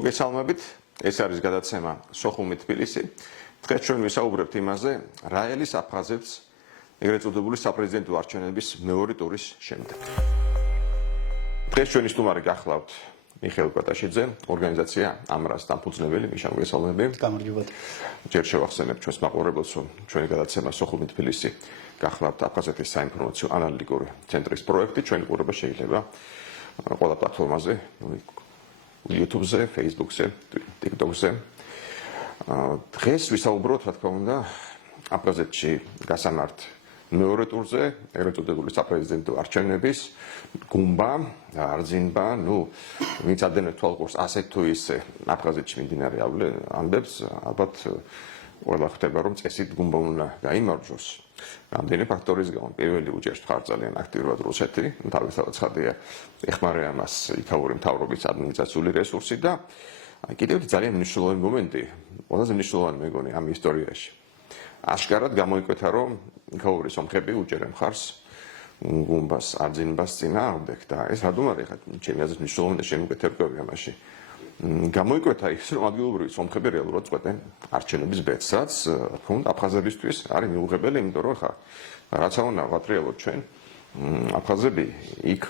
მოგესალმებით, ეს არის გადაცემა სოხუმი თბილისი. დღეს ჩვენ ვისაუბრებთ იმაზე, რა ელის აფხაზეთს ეგრეთ წოდებული საპრეზიდენტო არჩევნების მეორე ტურის შემდეგ. დღეს ჩვენი სტუმარი გახლავთ მიხეილ კვატაშიძე, ორგანიზაცია ამრას დამფუძნებელი. მიშა, მოგესალმებით. გამარჯობათ. ჯერ შევახსენებთ ჩვენს მაყურებელს, რომ ჩვენი გადაცემა სოხუმი თბილისი გახლავთ აფხაზეთის საინფორმაციო ანალიტიკური ცენტრის პროექტი. ჩვენი ყურება შეიძლება ყველა პლატფორმაზე, YouTube-ზე, Facebook-ზე, TikTok-ზე. დღეს ვისაუბროთ, რა თქმა უნდა, აფხაზეთში გასამართ მეორე ტურზე, ეგრეთ წოდებული საპრეზიდენტო არჩევნების გუმბა, არძინბა, ვინც ადევნებს თვალყურს ასეთ თუ ისე აფხაზეთში მიმდინარე ამბებს, ალბათ ყველა ხვდება, რომ წესით გუმბა უნდა გაიმარჯვოს. რამდენი ფაქტორის გამო, პირველი უჭერს მხარს ძალიან აქტიურად რუსეთი, თავისთავად ცხადია, ეხმარება მას იქაური მთავრობის ადმინისტრაციული რესურსი და კიდევ ძალიან მნიშვნელოვანი მომენტი, ყველაზე მნიშვნელოვანი მეგონი ამ ისტორიაში. აშკარად გამოიკვეთა, რომ იქაური სომხები უჭერენ მხარს გუმბას, არძინბას წინააღმდეგ და ეს რა თქმა უნდა, ჩემი აზრით მნიშვნელოვანი შემოკვეთებები ამაში. გამოიკვეთა ის, რომ ადგილობრივი სომხები რეალურად წყვეტენ არჩევნების ბედს, რაც რა თქმა უნდა აფხაზებისთვის არის მიუღებელი, იმიტომ რომ ხა რაცა უნდა ვატრიალოთ ჩვენ აფხაზები იქ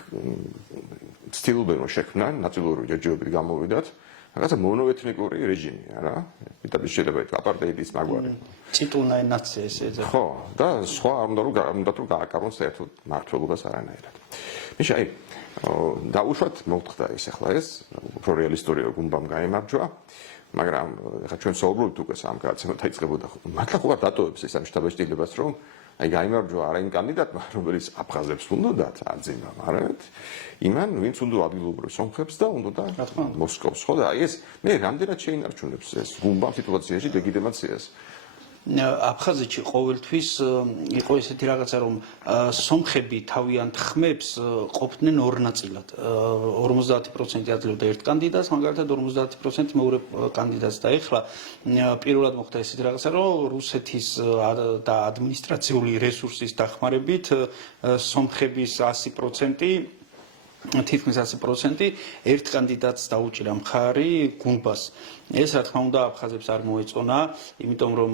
ცდილობენ რომ შექმნან ნაწილობრივი ჯერჯერობით გამოვიდათ რაღაცა მონოეთნიკური რეჟიმი, არა? პირდაპირ შეიძლება ითქვა აპარტეიდის მაგვარი. ციტუნაი ნაცია ესე. ხო, და სხვა არ უნდა რომ გააკარონ საერთოდ მართლობას არანაირად. მიშა, დაუშვათ მოვთხრა ის ახლა ეს უფრო რეალისტურია გუმბამ გაიმარჯვა, მაგრამ ხა ჩვენ საუბრობთ უკვე სამ კაცმა დაიწყებოდა. მართლა ხო არ დატოვებს ეს ამ შტაბ-შტილებას, რომ გაიმარჯვა არა იმ კანდიდატმა, რომელიც აფხაზებს უნდათ არძინა, მაგრამ იმან, ვინც უნდა ადგილობრივ სომხებს და უნდა მოსკოვს, ხო და აი ეს მე რამდენად შეინარჩუნებს ეს გუმბამ სიტუაციაში ლეგიტიმაციას. აფხაზეთში ყოველთვის იყო ესეთი რაღაცა, რომ სომხები თავიანთ ხმებს ყოფდნენ ორ ნაწილად. 50% აძლევდა ერთ კანდიდატს, მაგალითად 50% მეორე კანდიდატს და ეხლა პირველად მოხდა ესეთი რაღაცა, რომ რუსეთის და ადმინისტრაციული რესურსის დახმარებით სომხების 100% თითქმის 100% ერთ კანდიდატს დაუჭირა მხარი გუმბას. ეს რა თქმა უნდა აფხაზებს არ მოეწონა, იმიტომ რომ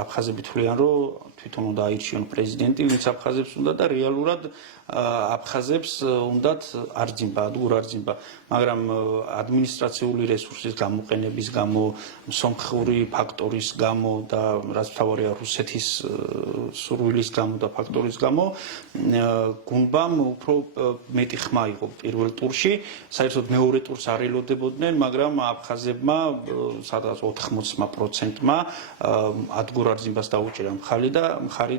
აფხაზები თვლიან, რომ თვითონ უნდა აირჩიონ პრეზიდენტი, ვინც აფხაზებს უნდა და რეალურად აფხაზებს უნდათ არძინბა, ადგურ არძინბა, მაგრამ ადმინისტრაციული რესურსის გამოყენების გამო, სომხური ფაქტორის გამო და რაც მთავარია რუსეთის სურვილის გამო და ფაქტორის გამო, გუმბამ უფრო მეტი ხმა იყო პირველ ტურში, საერთოდ მეორე ტურს არ ელოდებოდნენ, მაგრამ აფხაზებმა სადღაც 80%-მა ადგურ არძინბას დაუჭირა მხარი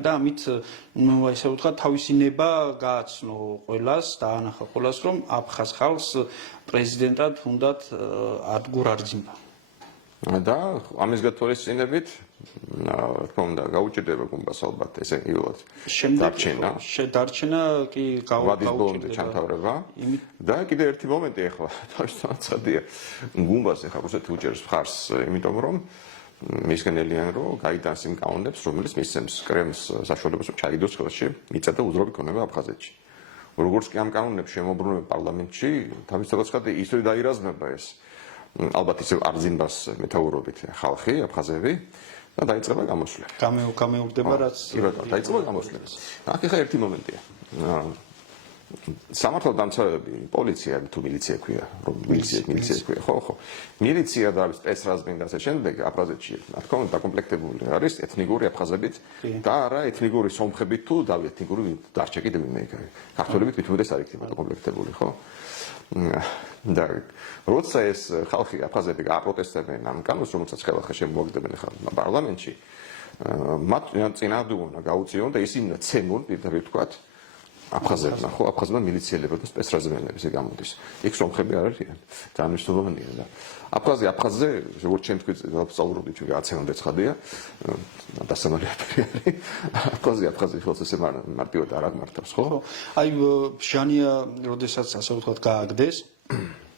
და ამით ესე ვთქვა თავისი ნება გააცნო ყველას, დაანახა ყველას, რომ აფხაზ ხალხს პრეზიდენტად უნდათ ადგურ არძინბა. და ამის გათვალისწინებით, რა თქმა უნდა, გაუჭირდება გუმბას ალბათ ესე იულად. დარჩენა კი გაუჭირდება ჩამთავრება. და კიდევ ერთი მომენტი ახლა თავისთავად ცხადია. გუმბას ახლა რუსეთი უჭერს მხარს, იმიტომ რომ მისგენელიან რომ გაიტანს იმ კანონებს, რომელიც მისცემს კრემლს საშუალებას, რომ ჩაიგდოს ხელში მიწა და უძრავი ქონება აფხაზეთში. როგორც კი ამ კანონებს შემოbrunება პარლამენტში, თავისთავად ცხადია ისე დაირაზმება ეს ალბათ ისე არძინბას მეთაურობით ხალხი, აფხაზები და დაიწყება გამოსვლები. გამეორდება რაც დაიწყება გამოსვლები. აქ ახლა ერთი მომენტია. სამართალ დამცავები, პოლიცია თუ მილიცია ქვია, რომ მილიცია ქვია, ხო. მილიცია და სპეცრაზმი და ასე შემდეგ აფხაზეთში, რა თქმა უნდა, დაკომპლექტებული არის ეთნიკური აფხაზებით და არა ეთნიკური სომხებით თუ ეთნიკური დარჩა კიდევ მე ქართველებით თვითონაც არ იქნება დაკომპლექტებული, ხო? და როცა ეს ხალხი აფხაზები გააპროტესტებენ ამ კანონს, რომელსაც ხელახლა შემოაგდებენ ახლა პარლამენტში, მათ წინააღმდეგ უნდა გაუწიონ და ისინი ცემონ, პირდაპირ ვთქვათ, აფხაზებმა, ხო, აფხაზმა მილიციელებმა და სპეცრაზმენები ესე გამოდის. იქ სომხები არ არიან, ძალიან მნიშვნელოვანია და აფხაზზე, როგორც ჩვენ თქვით, ვსაუბრობთ ჩვენ გაცემამდე ცხადია, დასამარიებელი არის. აფხაზი ხელს ესე მარტივად არ აღმართავს, ხო? აი, ჟანია, როდესაც ასე ვთქვათ, გააგდეს,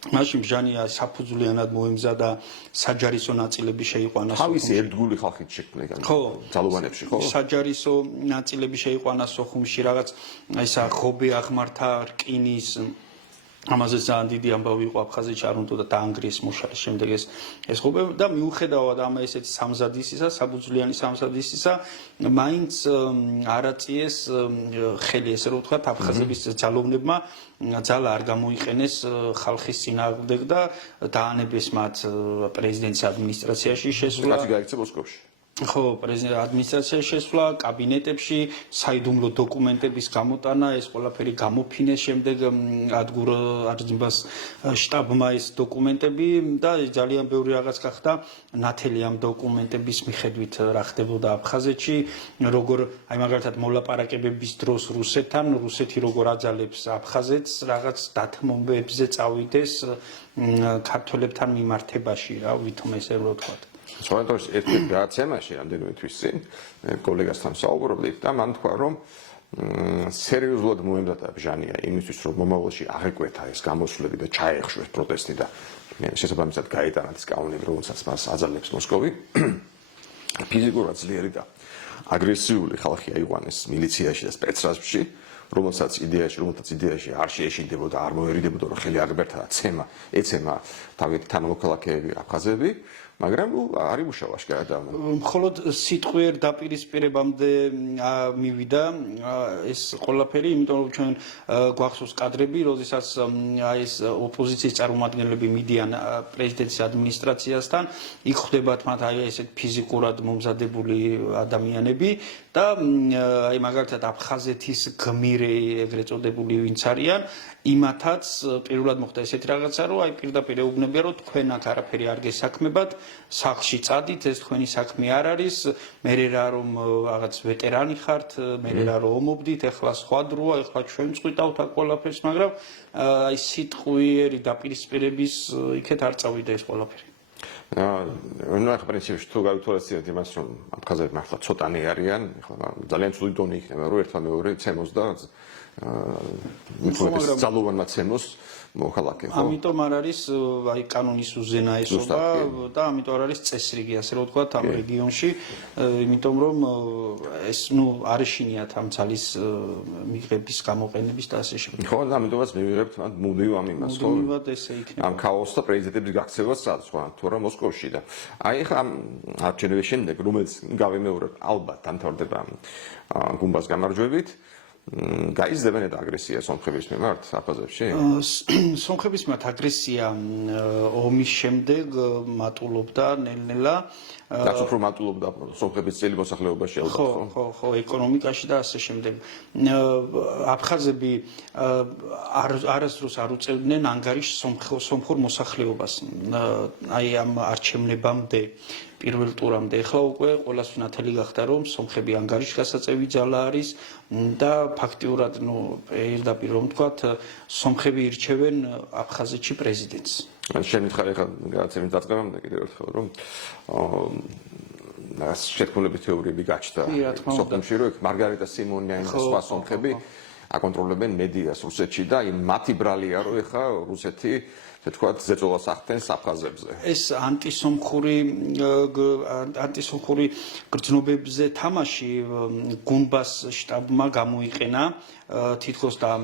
მაშინ ჟანია საფუძვლიანად მოემზადა საჯარისო ნაწილები შეიყვანა თავისი ერთგული ხალხით შექმნა ძალოვანებში, ხო? საჯარისო ნაწილები შეიყვანა სოხუმში, რაღაც აი სა ხობე აღმართა რკინის ამაზე ძალიან დიდი ამბავი იყო აფხაზეთში არ უნდა დაანგრიეს მუშალის შემდეგ ეს ყოფება და მიუხედავად ამ ესეთი სამზადისისა, საბუძლიანი სამზადისისა, მაინც არ აწიეს ხელი ესე რომ ვთქვათ აფხაზების ძალოვნებმა ძალა არ გამოიყენეს ხალხის წინააღმდეგ და დაანებეს მათ პრეზიდენტის ადმინისტრაციაში შესვლა. კაცი გაიქცა მოსკოვში. ხო, პრეზიდენტის ადმინისტრაციაში შესვლა, კაბინეტებში, საიდუმლო დოკუმენტების გამოტანა, ეს ყველაფერი გამოფინეს შემდეგ ადგურ არწმუნოს შტაბმა ეს დოკუმენტები და ძალიან ბევრი რაღაც გახდა ნათელი ამ დოკუმენტების მიხედვით რა ხდებოდა აფხაზეთში, როგორ აი მაგალითად მოლაპარაკებების დროს რუსეთთან, რუსეთი როგორ აძალებს აფხაზეთს, რაღაც დათმობებზე წავიდეს ქართველებთან მიმართებაში, რა ვითომ ესე რომ ვთქვათ. Სხვადასხვა ერთ-ერთ გადაცემაში რამდენიმე თვის წინ კოლეგასთან საუბრობდით და მან თქვა რომ სერიოზულად მოემზადა ბჟანია იმისთვის რომ მომავალში აღეკვეთა ეს გამოსვლები და ჩაეხშვეს პროტესტი და შესაბამისად გაეტანა ის კანონები რომელსაც მას აძალებს მოსკოვი ფიზიკურად ძლიერი და აგრესიული ხალხი აიყვანეს მილიციაში და სპეცრაზში რომელსაც იდეაში არ შეეშინდებოდა არ მოერიდებოდა რომ ხელი აღებერთა და ეცემა თავით თანამოქალაქეები აფხაზები მაგრამ არ იმუშავა შეგადა მხოლოდ სიტყვიერ დაპირისპირებამდე მივიდა ეს ყველაფერი იმიტომ რომ ჩვენ გვახსოვს კადრები როდესაც აი ეს ოპოზიციის წარმომადგენლები მიდიან პრეზიდენტის ადმინისტრაციასთან იქ ხვდებათ მათ აი ესეთ ფიზიკურად მომზადებული ადამიანები და აი მაგალითად აფხაზეთის გმირე ეგრეთ წოდებული ვინც არიან იმათაც პირველად მოხდა ესეთი რაღაცა რომ აი პირდაპირ ეუბნებიან რომ თქვენ აქ არაფერი არ გესაქმებათ სახლში წადით ეს თქვენი საქმე არ არის მე რა რომ რაღაც ვეტერანი ხართ მე რა რომ ომობდით ეხლა სხვა დროა ეხლა ჩვენ წვიტავთ აქ ყველაფერს მაგრამ აი სიტყვიერი დაპირისპირების იქეთ არ წავიდა ეს ყველაფერი ნუ ახლა პრინციპში თუ გავითვალისწინებთ იმას რომ აფხაზები მართლა ცოტანი არიან ეხლა ძალიან ცუდი დონე იქნება რომ ერთმა მეორე ცემოს და მithomების ძალოვანმა ცემოს მოხალხე ხო ამიტომ არ არის აი კანონის უზენაესობა და ამიტომ არ არის წესრიგი ასე რომ ვთქვათ ამ რეგიონში იმიტომ რომ ეს ნუ არ ეშინიათ ამ ძალის მიღების გამოყენების და ასე შემდეგ ხო და ამიტომაც მივიღებთ მუდმივ ამ იმას ხო მუდმივად ესე იქნება ამ ქაოსს და პრეზიდენტების გაქცევას სხვა თუ რა მოსკოვში და აი ხა არჩევნების შემდეგ რომელიც გავიმეორებ ალბათ დამთავრდება გუმბას გამარჯვებით გაიზრდებენ ეს აგრესია სომხების მიმართ აფხაზეთში? სომხების მიმართ აგრესია ომის შემდეგ მატულობდა ნელ-ნელა რაც უფრო მატულობდა სომხების წელი მოსახლეობაში ალბათ ხო? ხო, ეკონომიკაში და ასე შემდეგ. აფხაზები არასდროს არ უწევდნენ ანგარიშს სომხურ მოსახლეობას. აი ამ არჩევნებამდე პირველ ტურამდე ახლა უკვე ყველას ნათელი გახდა რომ სომხები ანგარიშს გასაწევი ძალა არის და ფაქტიურად ნუ პირდაპირ რომ ვთქვათ სომხები ირჩევენ აფხაზეთში პრეზიდენტს. შენ მითხარი ხა გადაცემის დაწყებამდე კიდევ ერთხელ რომ ეს შეთქმულების თეორიები გაჩნდა სოფლებში რომ მარგარიტა სიმონიანი და სხვა სომხები აკონტროლებენ მედიას რუსეთში და მათი ბრალია რომ ეხა რუსეთი თქვათ ზეწოლას ახდენს აფხაზებზე. ეს ანტისომხური გრძნობებზე თამაში გუმბას შტაბმა გამოიყენა თითქოს და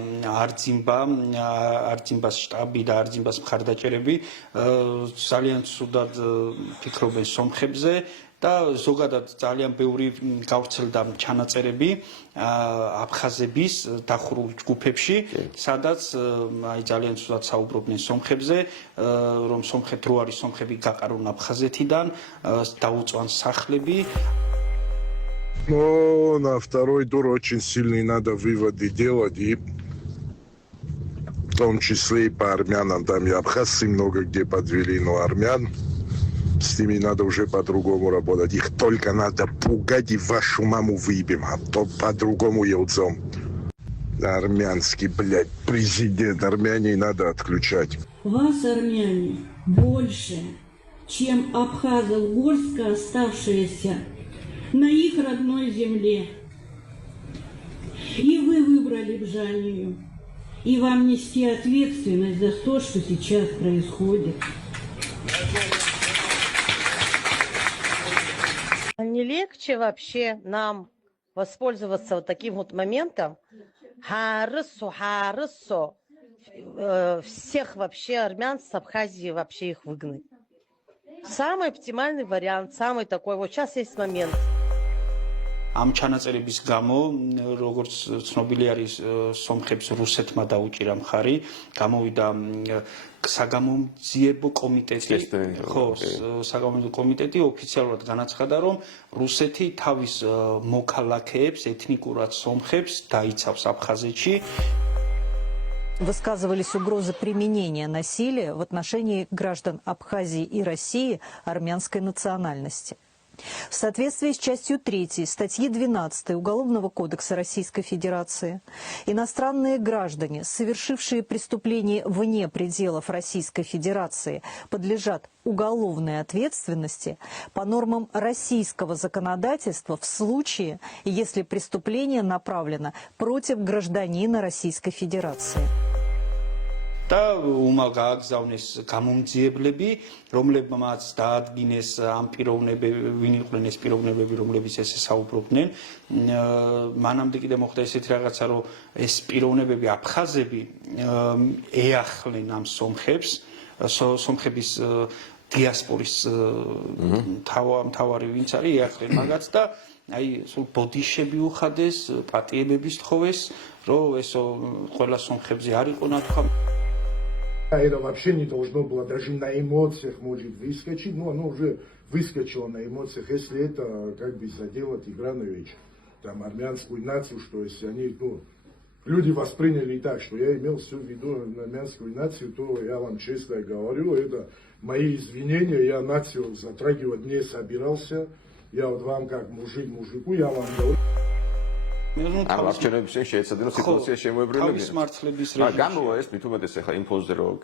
არძიმბას შტაბი და არძიმბას მხარდაჭერები ძალიან ცუდად ფიქრობენ სომხებზე და ზოგადად ძალიან ბევრი გავრცელდა ჩანაწერები აფხაზების დახურულ ჯგუფებში, სადაც აი ძალიან ცუდად საუბრობდნენ სომხებზე, რომ სომხეთ რო არის სომხები გაყარონ აფხაზეთიდან, დაუწვან სახლები. Но на второй тур очень сильные надо выводы делать, и в том числе и по армянам. Там и абхазцы много где подвели, но армян с ними надо уже по-другому работать. Их только надо пугать и вашу маму выебем, а то по-другому елцом. Армянский, блядь, президент. Армяне надо отключать. Вас, армяне, больше, чем абхазов горстка, оставшаяся на их родной земле. И вы выбрали Бжанию. И вам нести ответственность за то, что сейчас происходит. Не легче вообще нам воспользоваться вот таким вот моментом. Харысо. всех вообще армян с Абхазии вообще их выгнать. Самый оптимальный вариант, самый такой. Вот сейчас есть момент. ამ ჩანაწერების გამო, როგორც ცნობილი არის, სომხებს რუსეთმა დაუჭირა მხარი, გამოვიდა საგამომძიებო კომიტეტი, ხო, საგამომძიებო კომიტეტი ოფიციალურად განაცხადა, რომ რუსეთი თავის მოქალაქეებს, ეთნიკურად სომხებს დაიცავს აფხაზეთში. Высказывались угрозы применения насилия в отношении граждан Абхазии и России армянской национальности. В соответствии с частью 3 статьи 12 Уголовного кодекса Российской Федерации, иностранные граждане, совершившие преступления вне пределов Российской Федерации, подлежат уголовной ответственности по нормам российского законодательства в случае, если преступление направлено против гражданина Российской Федерации. და უმალ გააგზავნეს გამომძიებლები, რომლებმაც დაადგინეს ამ პიროვნებები, ვინ იყვნენ ეს პიროვნებები, რომლებიც ესე საუბრობდნენ. მანამდე კიდე მოხდა ესეთი რაღაცა, რომ ეს პიროვნებები აფხაზები ეახლენ ამ სომხებს, სომხების დიასპორის მთავარი ვინც არის, ეახლენ მაგაც და აი სულ ბოდიშები უხადეს, პატიებების თხოვეს, რომ ესო ყველა სომხებზე არ იყო ნათქვა. Это вообще не должно было даже на эмоциях может выскочить, но оно уже выскочило на эмоциях, если это как бы задело Тигранович, там армянскую нацию, что если они, люди восприняли так, что я имел все в виду армянскую нацию, то я вам честно говорю, это мои извинения, я нацию затрагивать не собирался, я вот вам как мужик мужику, я вам говорю. ამ არჩევნების შენ შეეცადინო სიტუაცია შემოებრუნებინა. თავის მართლების რეჟიმში. გამოვა ეს მით უმეტეს ახლა ინფოზე რომ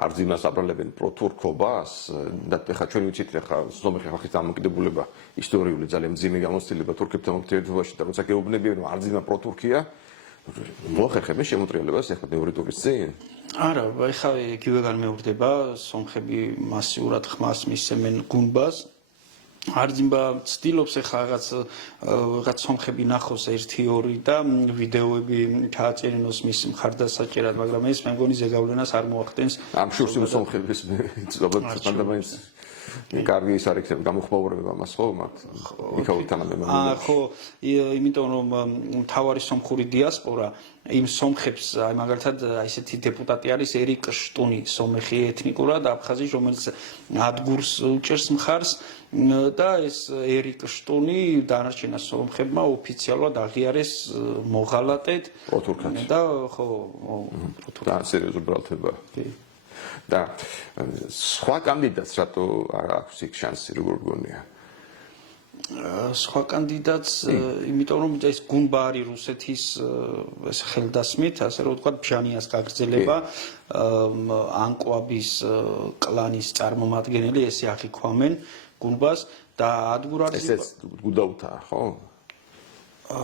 არძიმას აბრალებენ პროტურქობას და ახლა ჩვენ ვიცით ახლა სომეხი ხალხის დამოკიდებულება ისტორიული ძალიან მძიმე გამოცდილება თურქებთან ურთიერთობაში და როცა გეუბნებიან რომ არძიმა პროტურქია მოახერხებენ შემოტრიალებას ახლა მეორე ტურის წინ. არა, ახლა იგივე განმეორდება სომხები მასიურად ხმას მისცემენ გუნბას. არძიმბა ცდილობს ახლა რაღაც სომხები ნახოს 1-2 და ვიდეოები ჩააწერინოს მის მხარდასაჭერად, მაგრამ ეს მე მგონი ზეგავლენას არ მოახდენს. ამ შურს სომხების ზოგადად თანდაყოლს კარგი ის არის გამოხმაურება მას ხო მათ იქაუთ თანამემამულე. ხო, იმიტომ რომ მთავარი სომხური დიასპორა იმ სომხებს, აი მაგალითად ესეთი დეპუტატი არის ერიკ შტუნი, სომეხი ეთნიკურად აფხაზი, რომელიც ადგურს უჭერს მხარს და ეს ერიკ შტუნი დანარჩენა სომხებმა ოფიციალურად აღიარეს მოღალატედ და ხო, და სერიოზულ ბრალდება. და სხვა კანდიდატს რატო არ აქვს იქ შანსი როგორ გონია? სხვა კანდიდატს, იმიტომ რომ ეს გუნბა არის რუსეთის ეს ხელდასმით, ასე რომ ვთქვათ, ბჟანიას გაგრძელება, ანკვაბის კლანის წარმომადგენელი, ესე აღიქვამენ გუნბას და ადგურ არის ესეც გუდაუთაა, ხო?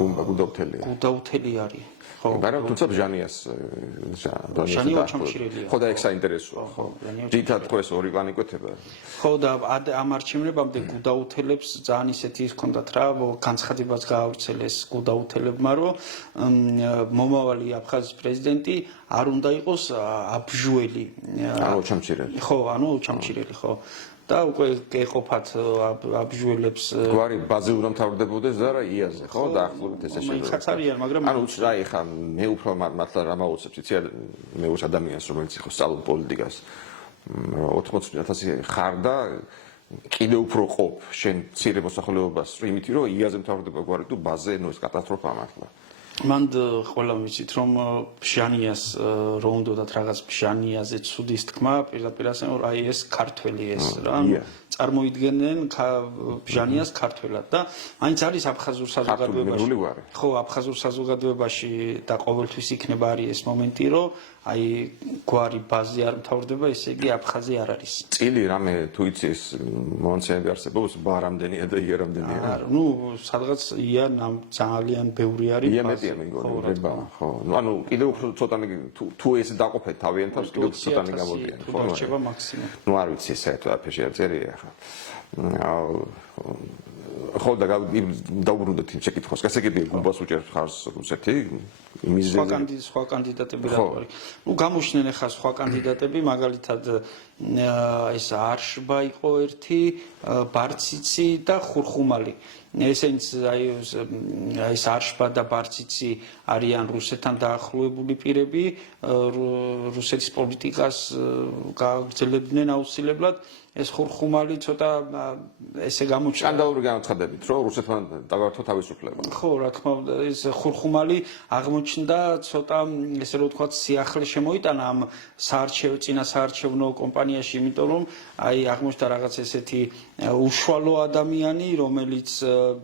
გუნბა გუდაუთელია. გუდაუთელი არის. მაგრამ თუმცა ბჟანიას ხო და ეგ საინტერესოა, ხო. დიდად ხო ეს ორი განიკვეთება. ხო და ამ არჩევნებამდე გუდაუთელებს ძალიან ისეთი ის ჰქონდათ რა, განცხადებაც გაავრცელეს გუდაუთელებმა, რომ მომავალი აფხაზის პრეზიდენტი არ უნდა იყოს აბჟუელი. ანუ ჩამჩირელი. ხო, ანუ ჩამჩირელი, ხო. და უკვე ეყოფათ აბჟუელებს გვარი ბაზილურად მთავრდებოდეს და რა იაზე, ხო, დაახლოებით ესე შეიძლება. ხაც არიან, მაგრამ ანუ აი ხა მე უფრო მართლა რა მოვუწევთ, იცი მე უშ ადამიანს რომელიც ხო სწავლობ პოლიტიკას 80,000 ხარ და კიდე უფრო ყოფ შენ მცირე მოსახლეობას იმითი რომ იაზე მთავრდება გვარი თუ ბაზე ნუ ეს კატასტროფაა მართლა. მან ყველა ვიცით რომ ბჟანიას რო უნდათ რაღაც ბჟანიაზე ცუდის თქმა პირდაპირ ასე რომ აი ეს ქართველი ეს რა წარმოიდგენენ ბჟანიას ქართველად და მაინც არის აფხაზურ საზოგადოებაში ხო აფხაზურ საზოგადოებაში და ყოველთვის იქნება არის ეს მომენტი რომ აი გვარი ბაზი არ მთავრდება ესე იგი აფხაზი არ არის წილი რამე თუ იცი ეს მონაცემები არსებობს ბარამდენია და იერამდენია ნუ სადღაც ია ძალიან ბევრი არის ია მეგობრებო ხო ნუ ანუ კიდევ უფრო ცოტანი თუ ეს დაყოფეთ თავიანთ თავს კიდევ ცოტანი გამოდიან ხო რჩება მაქსიმუმ ნუ არ ვიცი საერთოდ აფეში წერია ხა ხო და დაუბრუნდეთ იმ შეკითხვას. ესე იგი გუბას უჭერს ხარს რუსეთი სხვა კანდიდატები რა არის. ნუ გამოჩნდნენ ახლა სხვა კანდიდატები, მაგალითად ეს არშბა იყო ერთი, ბარციცი და ხურხუმალი. ესენიც ეს არშბა და ბარციცი არიან რუსეთთან დაახლოებული პირები, რუსეთის პოლიტიკას გააგრძელებდნენ აუცილებლად. ეს ხურხუმალი ცოტა ესე გამოჩნდა სკანდალური განაცხადებით, რომ რუსეთმა დაგართვა თავისუფლება. ხო, რა თქმა უნდა, ეს ხურხუმალი აღმოჩნდა ცოტა ესე რომ ვთქვათ, სიახლე შემოიტანა ამ წინა საარჩევნო კომპანიაში, იმიტომ რომ აი აღმოჩნდა რაღაც ესეთი უშუალო ადამიანი, რომელიც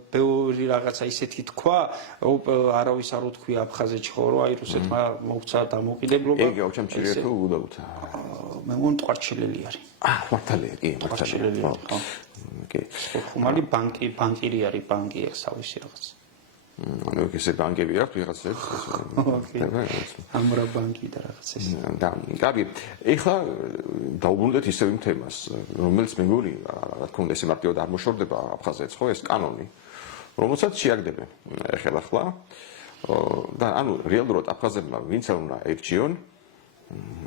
ბევრი რაღაცა ისეთი თქვა, რომ არავის არ უთქვია აფხაზეთში, ხო, რომ აი რუსეთმა მოუწა დამოუკიდებლობა. იგი ოჩამჩირია თუ უდაუთა. მე მგონი ტყვარჩელელი არის. მართალია, კი, მართალია. კი. ხურხუმალი ბანკირი არის, ბანკი აქვს თავისი რაღაც. ანუ ესე ბანკები აქვს ვიღაცებს. ამრა ბანკი და რაღაც ეს. და კარგი. ეხლა დაუბრუნდეთ ისევ იმ თემას, რომელიც მე მგონი, რა თქმა უნდა, ესე მარტივად არ მოშორდება აფხაზეთს, ხო, ეს კანონი, რომელსაც შეაგდებენ ახლა. და ანუ რეალურად აფხაზებმა ვინც არ უნდა ერჩიონ,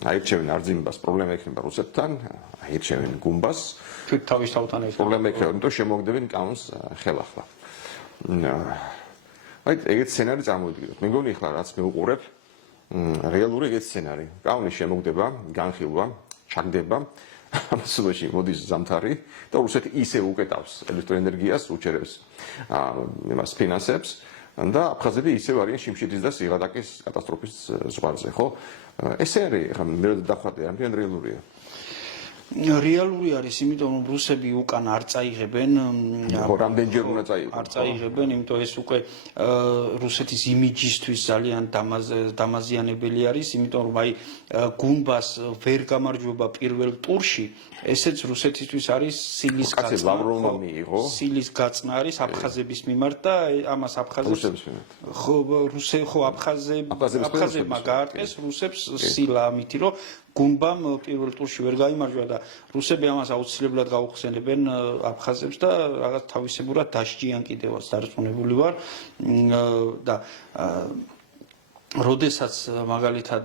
აირჩევენ არძიმებას, პრობლემა ექნება რუსეთთან, აირჩევენ გუმბას, თვით თავისთავად არის პრობლემა ექნება, იმიტომ შემოგდებენ კანონს ხელახლა. აი ეგეთ სცენარი წარმოვიდგინოთ. მე მგონი ახლა რაც მე უყურებ, რეალური ეგეთ სცენარი. კანონი შემოგდება, განხილვა, ჩაგდება, ამასობაში მოდის ზამთარი და რუსეთი ისე უკეტავს ელექტროენერგიას, უჩერებს იმას ფინანსებს და აფხაზები ისევ არიან შიმშილის და სიღატაკის კატასტროფის ზღვარზე, ხო? ესე არის, ახლა მე დახვადე, ამიან რეალურია. რეალური არის, იმიტომ რომ რუსები უკან არ წაიღებენ, რამდენჯერ უნდა წაიღონ. არ წაიღებენ, იმიტომ ეს უკვე რუსეთის იმიჯისთვის ძალიან დამაზიანებელი არის, იმიტომ რომ აი გუმბას ვერ გამარჯვება პირველ ტურში, ესეც რუსეთისთვის არის სილის გაწნა. სილის გაწნა არის აფხაზების მიმართ და ამას აფხაზებს ხო აფხაზებმა გაარტყეს რუსებს სილა ამითი, რომ გუმბამ პირველ ტურში ვერ გაიმარჯვა და რუსები ამას აუცილებლად გაუხსენებენ აფხაზებს და რაღაც თავისებურად დასჯიან კიდევაც დარწმუნებული ვარ და როდესაც მაგალითად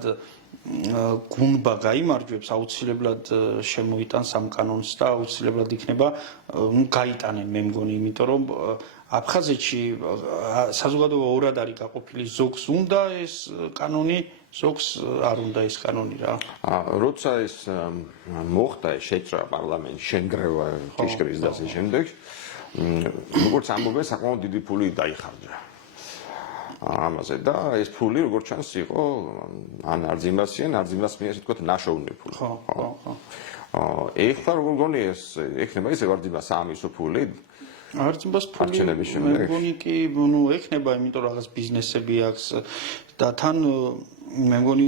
გუმბა გაიმარჯვებს აუცილებლად შემოიტანს ამ კანონს და აუცილებლად იქნება გაიტანენ მე მგონი, იმიტომ რომ აფხაზეთში საზოგადოება ორად არის გაყოფილი, ზოგს უნდა ეს კანონი, ზოგს არ უნდა ეს კანონი რა. როცა ეს მოხდა შეჭრა პარლამენტში, შენგრევა ტიშკრის და ასე შემდეგ, როგორც ამბობენ, საკმაოდ დიდი ფული დაიხარჯა. ამაზე და ეს ფული როგორც ჩანს იყო ან არძიმასიან, არძიმას მიერ ასე ვთქვათ ნაშოვნი ფული. ხო. ეხლა როგორ გონი ეს ექნება ისე არძიმას საამისო ფული? არძიმას ფული მე მგონი კი, ნუ ექნება, იმიტომ რომ რაღაც ბიზნესები აქვს და თან მე მგონი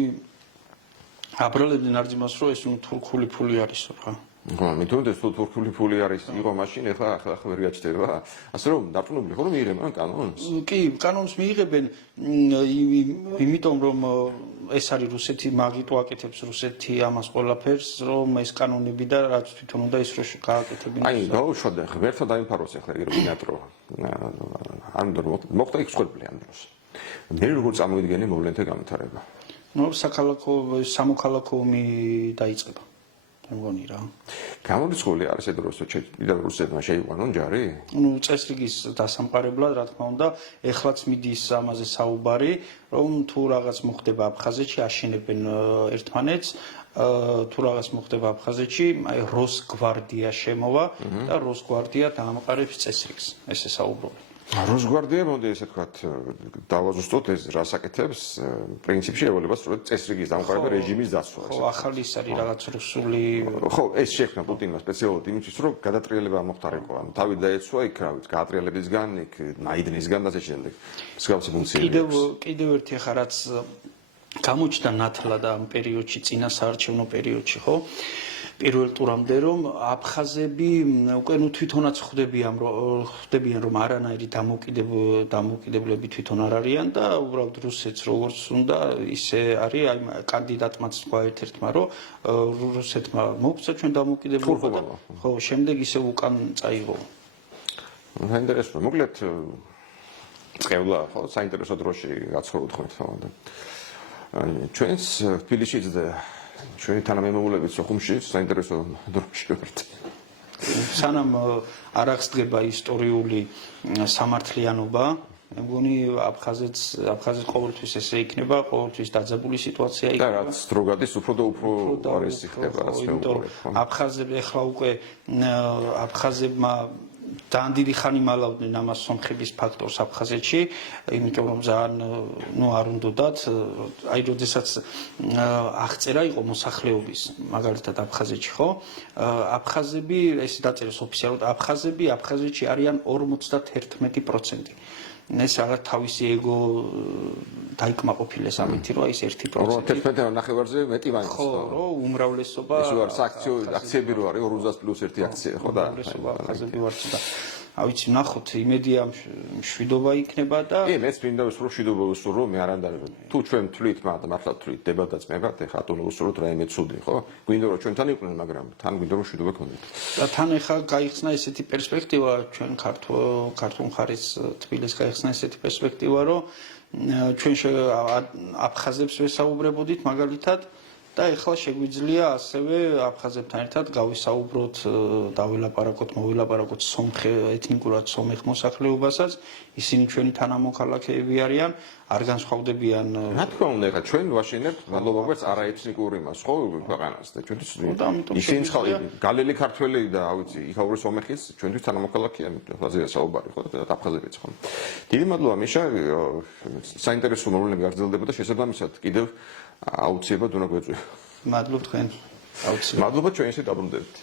აბრალებდნენ არძიმას, რომ ეს თურქული ფული არისო რა. ხო, მე თვითონ ეს თურქული ფული არის, იყო მაშინ, ახლა ვერ გაჩნდება. ასე რომ დარწმუნებული ხო რომ მიიღებენ კანონს? კი, კანონს მიიღებენ, იმიტომ რომ ეს არის რუსეთი, მაგით უაკეთებს რუსეთი ამას ყველაფერს, რომ ეს კანონები და რაც თვითონ უნდა ის რო გააკეთებინოს. აი, დაუშვათ, ღმერთმა დაიმფაროს ახლა ირბინატრო. არ უნდა მოხდა იქ სხდები ამ დროს. მე როგორ წარმოვიდგენე მოვლენთა განვითარება? ნუ სამოქალაქო ომი დაიწყება. მგონი რა. გამორიცხული არის ეს დროს რომ რუსეთმა შეიყვანონ ჯარი? ნუ წესრიგის დასამყარებლად, რა თქმა უნდა, ეხლაც მიდის ამაზე საუბარი, რომ თუ რაღაც მოხდება აფხაზეთში, აშენებენ ერთმანეთს, თუ რაღაც მოხდება აფხაზეთში, აი როსგვარდია შემოვა და როსგვარდია დაამყარებს წესრიგს, ესე საუბრობენ. როსგვარდია მოდი ესე ვთქვათ, დავაზუსტოთ ეს რას აკეთებს, პრინციპში ევალება სწორედ წესრიგის დამყარება რეჟიმის დასვა. ხო, ახალი ის არის რაღაც რუსული. ხო, ეს შექმნა პუტინმა სპეციალურად იმისთვის, რომ გადატრიალება მოხდარიყო. ანუ თავი დაეცვა იქ, რა ვიცი, გადატრიალებისგან, იქ მაიდნისგან და ასე შემდეგ. მსგავსი ფუნქციები. კიდევ ერთი ახლა რაც გამოჩნდა ნათლად ამ პერიოდში, წინა საარჩევნო პერიოდში, ხო? პირველ ტურამდე რომ აფხაზები უკვე ნუ თვითონაც ხვდებიან რომ არანაირი დამოუკიდებლები თვითონ არ არიან და უბრალოდ რუსეთს როგორც უნდა ისე არის, აი კანდიდატმაც თქვა ერთ-ერთმა, რომ რუსეთმა მოგვცა ჩვენ დამოუკიდებლობა და ხო, შემდეგ ისე უკან წაიღო. საინტერესოა. მოკლედ წევლა ხო საინტერესო დროში გაცხოვროთ ხმეთ ხო და ჩვენს თბილისშიც და ჩვენი თანამემამულებით სოხუმში საინტერესო დროში ვართ. სანამ არ აღსდგება ისტორიული სამართლიანობა, მე მგონი აფხაზეთს ყოველთვის ესე იქნება, ყოველთვის დაძაბული სიტუაცია და იქნება. რაც დრო გადის, უფრო და უფრო არის ხდება რაც მე ვუყურებ. აფხაზები ახლა უკვე აფხაზებმა ძალიან დიდი ხანი მალავდნენ ამას სომხების ფაქტორს აფხაზეთში, იმიტომ რომ ძალიან არ უნდათ, აი როდესაც აღწერა იყო მოსახლეობის, მაგალითად აფხაზეთში, ხო? აფხაზები, ეს დაწერეს ოფიციალურად, აფხაზები აფხაზეთში არიან 51%. ეს არა თავისი ეგო დაიკმაყოფილეს ამით, რომ ის 1%. 11 ნახევარზე მეტი ვაინს. ხო, რომ უმრავლესობა ეს ვარ აქციები რო არის 50+1 აქცია, ხო და აფხაზები ვართ და ავიცი ნახოთ იმედია მშვიდობა იქნება და კი მეც მინდა ვუსურო მშვიდობა ვუსურო მე არანდარებ თუ ჩვენ თვლით მართლა თვლით დებატაც მეგართ ეხლა ატონო ვუსუროთ რაიმე ცუდი ხო გვინდა რომ ჩვენთან იყვნენ მაგრამ თან გვინდა რომ მშვიდობა გქონდეთ და თან ეხლა გაიხსნა ესეთი პერსპექტივა ჩვენ ქართულ მხარის თბილისს გაიხსნა ესეთი პერსპექტივა რომ ჩვენ აფხაზებს ვესაუბრებოდით მაგალითად და ეხლა შეგვიძლია ასევე აფხაზებთან ერთად გავისაუბროთ, მოვილაპარაკოთ ეთნიკურად სომეხ მოსახლეობასაც, ისინი ჩვენი თანამოქალაქეები არიან, არ განსხვავდებიან. რა თქმა უნდა, ეხლა ჩვენ ვაშენებთ მადლობაგვერდს არაეთნიკურ იმას, ხო, ქვეყანას და ჩვენთვის ისინი გალელი ქართველი და ავიცი, იქაური სომეხის ჩვენთვის თანამოქალაქეა, აფხაზია საუბარი, ხო, და აფხაზებიც ხო. დიდი მადლობა მიშა, საინტერესო მოვლენები გაგრძელდება და შესაბამისად კიდევ აუცილებლად უნდა გვეწვიო. მადლობ თქვენ. მადლობა ჩვენ ისე დაბრუნდებით.